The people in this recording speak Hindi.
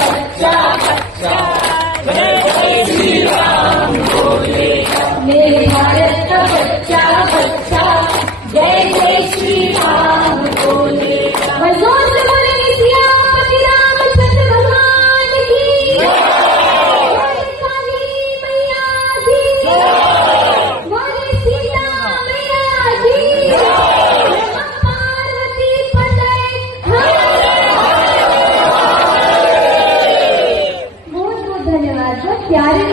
बच्चा बच्चा जय श्री राम बोलेगा मेरे भारत का बच्चा बच्चा जय जय श्री राम बोलेगा। जोर से बोलेंगे सियापति रामचंद्र भगवान की बोले काली मैया की बोले सीता मैया की पार्वती पते। बहुत बहुत धन्यवाद सर, प्यारे